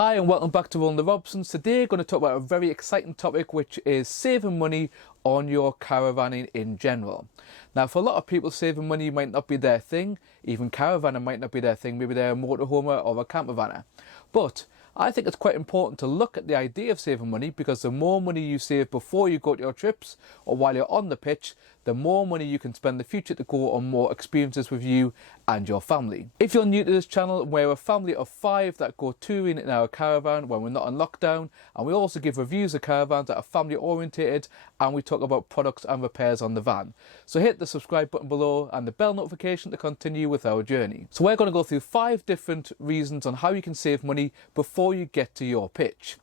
Hi and welcome back to Rolling the Robsons. Today I'm going to talk about a very exciting topic, which is saving money on your caravanning in general. Now, for a lot of people, saving money might not be their thing. Even caravanning might not be their thing. Maybe they're a motorhomer or a campervanner. But I think it's quite important to look at the idea of saving money, because the more money you save before you go to your trips or while you're on the pitch, the more money you can spend in the future to go on more experiences with you and your family. If you're new to this channel, we're a family of 5 that go touring in our caravan when we're not on lockdown, and we also give reviews of caravans that are family orientated, and we talk about products and repairs on the van. So hit the subscribe button below and the bell notification to continue with our journey. So we're going to go through 5 different reasons on how you can save money before you get to your pitch.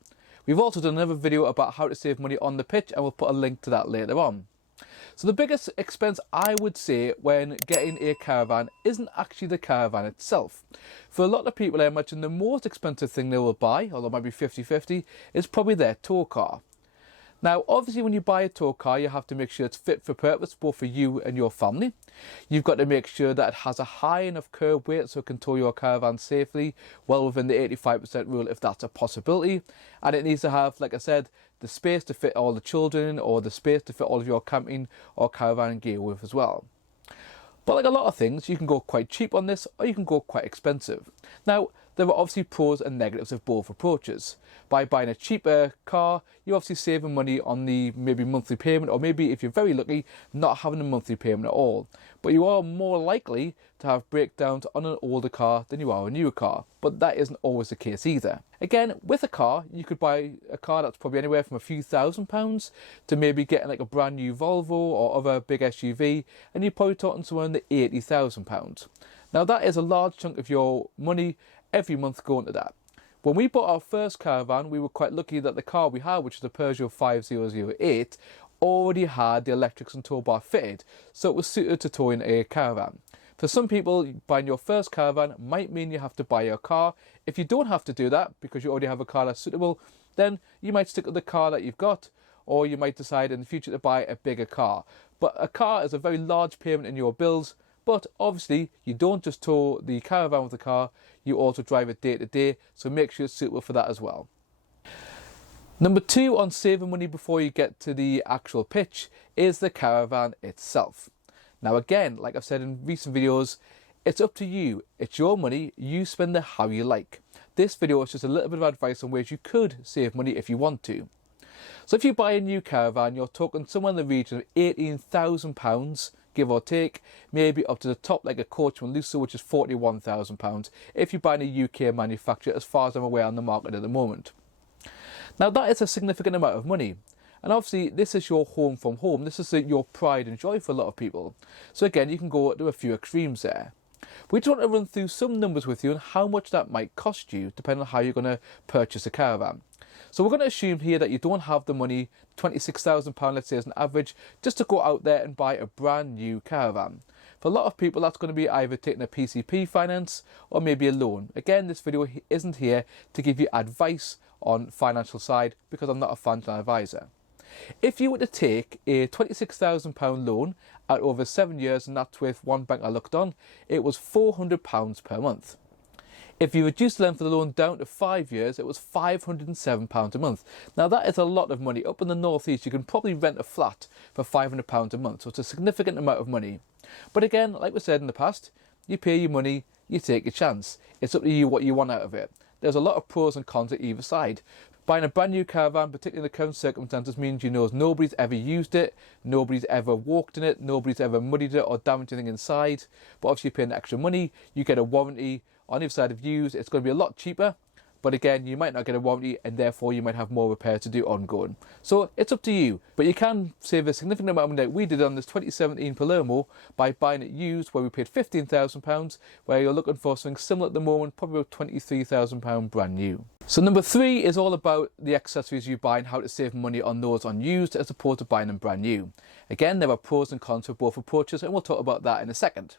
We've also done another video about how to save money on the pitch, and we'll put a link to that later on. So the biggest expense, I would say, when getting a caravan isn't actually the caravan itself. For a lot of people, I imagine the most expensive thing they will buy, although it might be 50-50, is probably their tow car. Now, obviously, when you buy a tow car, you have to make sure it's fit for purpose, both for you and your family. You've got to make sure that it has a high enough curb weight so it can tow your caravan safely, well within the 85% rule if that's a possibility. And it needs to have, like I said, the space to fit all the children, or the space to fit all of your camping or caravan gear with as well. But like a lot of things, you can go quite cheap on this, or you can go quite expensive. Now, there are obviously pros and negatives of both approaches. By buying a cheaper car, you're obviously saving money on the maybe monthly payment, or maybe if you're very lucky, not having a monthly payment at all. But you are more likely to have breakdowns on an older car than you are a newer car. But that isn't always the case either. Again, with a car, you could buy a car that's probably anywhere from a few £1,000s to maybe getting like a brand new Volvo or other big SUV, and you're probably talking somewhere in the £80,000. Now that is a large chunk of your money every month going to that. When we bought our first caravan, we were quite lucky that the car we had, which is a Peugeot 5008, already had the electrics and tow bar fitted, so it was suited to towing a caravan. For some people, buying your first caravan might mean you have to buy a car. If you don't have to do that because you already have a car that's suitable, then you might stick with the car that you've got, or you might decide in the future to buy a bigger car. But a car is a very large payment in your bills. But obviously, you don't just tow the caravan with the car, you also drive it day to day, so make sure it's suitable for that as well. Number 2 on saving money before you get to the actual pitch is the caravan itself. Now again, like I've said in recent videos, it's up to you. It's your money, you spend it how you like. This video is just a little bit of advice on ways you could save money if you want to. So if you buy a new caravan, you're talking somewhere in the region of £18,000, give or take, maybe up to the top like a Coachman Lusso, which is £41,000 if you buy a UK manufacturer, as far as I'm aware, on the market at the moment. Now that is a significant amount of money, and obviously this is your home from home. This is your pride and joy for a lot of people. So again, you can go to a few extremes there. We just want to run through some numbers with you and how much that might cost you depending on how you're going to purchase a caravan. So we're going to assume here that you don't have the money, £26,000 let's say as an average, just to go out there and buy a brand new caravan. For a lot of people, that's going to be either taking a PCP finance or maybe a loan. Again, this video isn't here to give you advice on financial side, because I'm not a financial advisor. If you were to take a £26,000 loan out over 7 years, and that's with one bank I looked on, it was £400 per month. If you reduce the length of the loan down to 5 years, it was £507 a month. Now that is a lot of money. Up in the northeast, you can probably rent a flat for £500 a month, so it's a significant amount of money. But again, like we said in the past, you pay your money, you take your chance. It's up to you what you want out of it. There's a lot of pros and cons at either side. Buying a brand new caravan, particularly in the current circumstances, means you know nobody's ever used it, nobody's ever walked in it, nobody's ever muddied it or damaged anything inside. But obviously you're paying extra money, you get a warranty. On the other side of use, it's going to be a lot cheaper, but again, you might not get a warranty, and therefore you might have more repairs to do ongoing. So it's up to you, but you can save a significant amount of money like we did on this 2017 Palermo by buying it used, where we paid £15,000, where you're looking for something similar at the moment, probably about £23,000 brand new. So number 3 is all about the accessories you buy and how to save money on those on used as opposed to buying them brand new. Again, there are pros and cons for both approaches, and we'll talk about that in a second.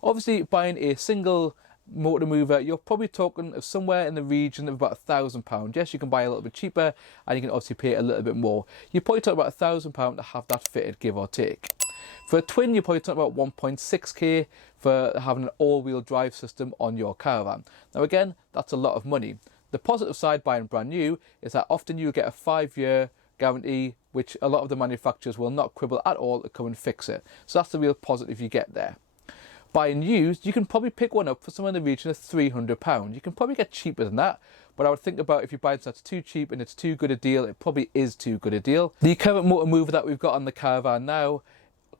Obviously, buying a single motor mover, you're probably talking of somewhere in the region of about £1,000. Yes, you can buy a little bit cheaper, and you can obviously pay a little bit more. You're probably talking about £1,000 to have that fitted, give or take. For a twin, you're probably talking about 1.6k for having an all-wheel drive system on your caravan. Now again, that's a lot of money. The positive side buying brand new is that often you get a 5-year guarantee, which a lot of the manufacturers will not quibble at all to come and fix it. So that's the real positive you get there. Buying used, you can probably pick one up for somewhere in the region of £300. You can probably get cheaper than that, but I would think about if you're buying something that's too cheap and it's too good a deal, it probably is too good a deal. The current motor mover that we've got on the Caravan now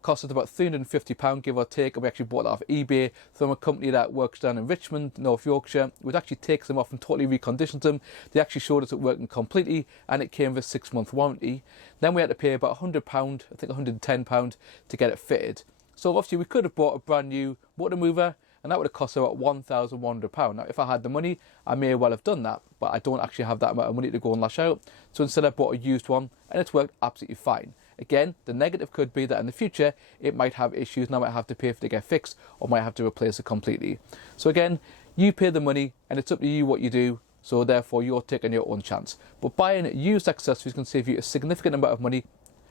cost us about £350, give or take, and we actually bought it off eBay from a company that works down in Richmond, North Yorkshire, which actually takes them off and totally reconditions them. They actually showed us it working completely, and it came with a 6-month warranty. Then we had to pay about £100, I think £110 to get it fitted. So obviously we could have bought a brand new motor mover, and that would have cost about £1,100. Now if I had the money, I may well have done that, but I don't actually have that amount of money to go and lash out. So instead I bought a used one, and it's worked absolutely fine. Again, the negative could be that in the future, it might have issues and I might have to pay for it to get fixed, or might have to replace it completely. So again, you pay the money and it's up to you what you do, so therefore you're taking your own chance. But buying used accessories can save you a significant amount of money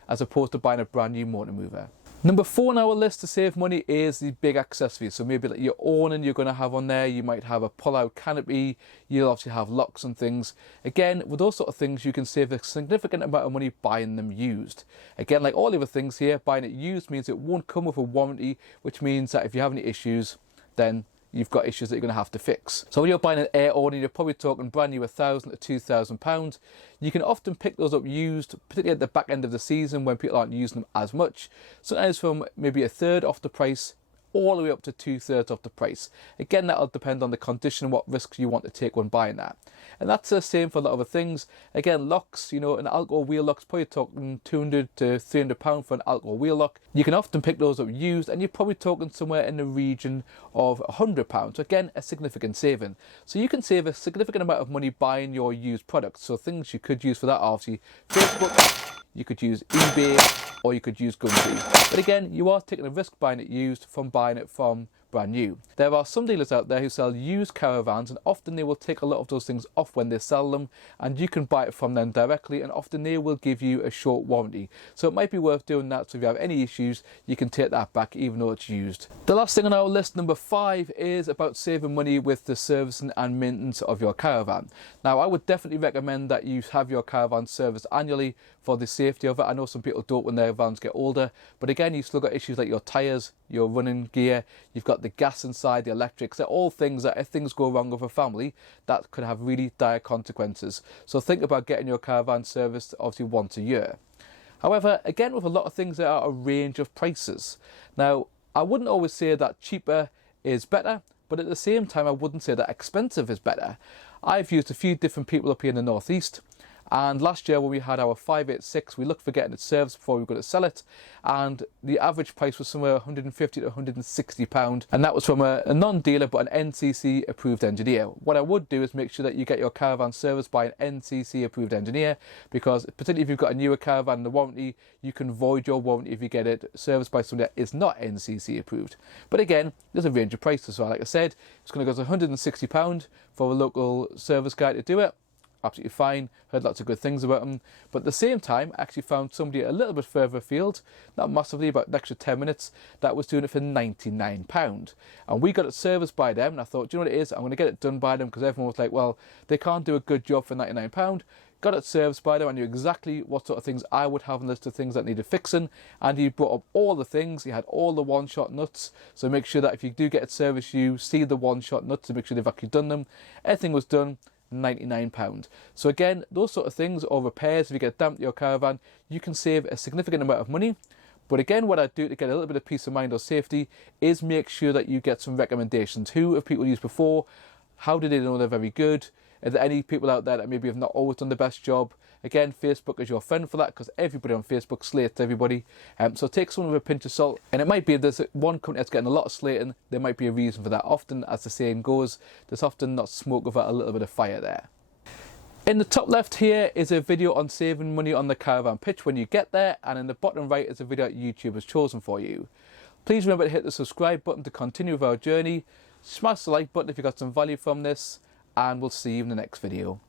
as opposed to buying a brand new motor mover. Number 4 on our list to save money is the big accessories. So maybe like your awning you're going to have on there, you might have a pull-out canopy, you'll obviously have locks and things. Again, with those sort of things, you can save a significant amount of money buying them used. Again, like all the other things here, buying it used means it won't come with a warranty, which means that if you have any issues, then you've got issues that you're going to have to fix. So when you're buying an air awning, you're probably talking brand new £1,000 to £2,000. You can often pick those up used, particularly at the back end of the season when people aren't using them as much. Sometimes from maybe a third off the price all the way up to 2/3 off the price. Again, that'll depend on the condition and what risks you want to take when buying that. And that's the same for a lot of other things. Again, locks, you know, an alcohol wheel lock's probably talking £200 to £300 for an alcohol wheel lock. You can often pick those up used, and you're probably talking somewhere in the region of £100. So again, a significant saving. So you can save a significant amount of money buying your used products. So things you could use for that are obviously Facebook, you could use eBay, or you could use Gumtree. But again, you are taking a risk buying it used from buying it from brand new. There are some dealers out there who sell used caravans, and often they will take a lot of those things off when they sell them, and you can buy it from them directly, and often they will give you a short warranty. So it might be worth doing that, so if you have any issues, you can take that back even though it's used. The last thing on our list, number 5, is about saving money with the servicing and maintenance of your caravan. Now, I would definitely recommend that you have your caravan serviced annually for the safety of it. I know some people don't when their vans get older, but again, you've still got issues like your tyres, your running gear, you've got the gas inside, the electrics. They're all things that if things go wrong with a family, that could have really dire consequences. So think about getting your caravan serviced obviously once a year. However, again, with a lot of things, there are a range of prices. Now, I wouldn't always say that cheaper is better, but at the same time, I wouldn't say that expensive is better. I've used a few different people up here in the northeast, and last year when we had our 586, we looked for getting it serviced before we were going to sell it, and the average price was somewhere £150 to £160, and that was from a non-dealer but an NCC approved engineer. What I would do is make sure that you get your caravan serviced by an NCC approved engineer, because particularly if you've got a newer caravan and the warranty, you can void your warranty if you get it serviced by somebody that is not NCC approved. But again, there's a range of prices. So like I said, it's going to go to £160 for a local service guy to do it. Absolutely fine, heard lots of good things about them. But at the same time, I actually found somebody a little bit further afield, not massively, about an extra 10 minutes, that was doing it for £99. And we got it serviced by them, and I thought, do you know what it is? I'm going to get it done by them, because everyone was like, well, they can't do a good job for £99. Got it serviced by them. I knew exactly what sort of things I would have on the list of things that needed fixing, and he brought up all the things. He had all the one-shot nuts, so make sure that if you do get it serviced, you see the one-shot nuts to make sure they've actually done them. Everything was done. £99. So again, those sort of things, or repairs, if you get damp to your caravan, you can save a significant amount of money. But again, what I do to get a little bit of peace of mind or safety is make sure that you get some recommendations. Who have people used before? How do they know they're very good? Are there any people out there that maybe have not always done the best job? Again, Facebook is your friend for that, because everybody on Facebook slates everybody. So take someone with a pinch of salt. And it might be there's one company that's getting a lot of slating. There might be a reason for that. Often, as the saying goes, there's often not smoke without a little bit of fire there. In the top left here is a video on saving money on the caravan pitch when you get there. And in the bottom right is a video that YouTube has chosen for you. Please remember to hit the subscribe button to continue with our journey. Smash the like button if you got some value from this. And we'll see you in the next video.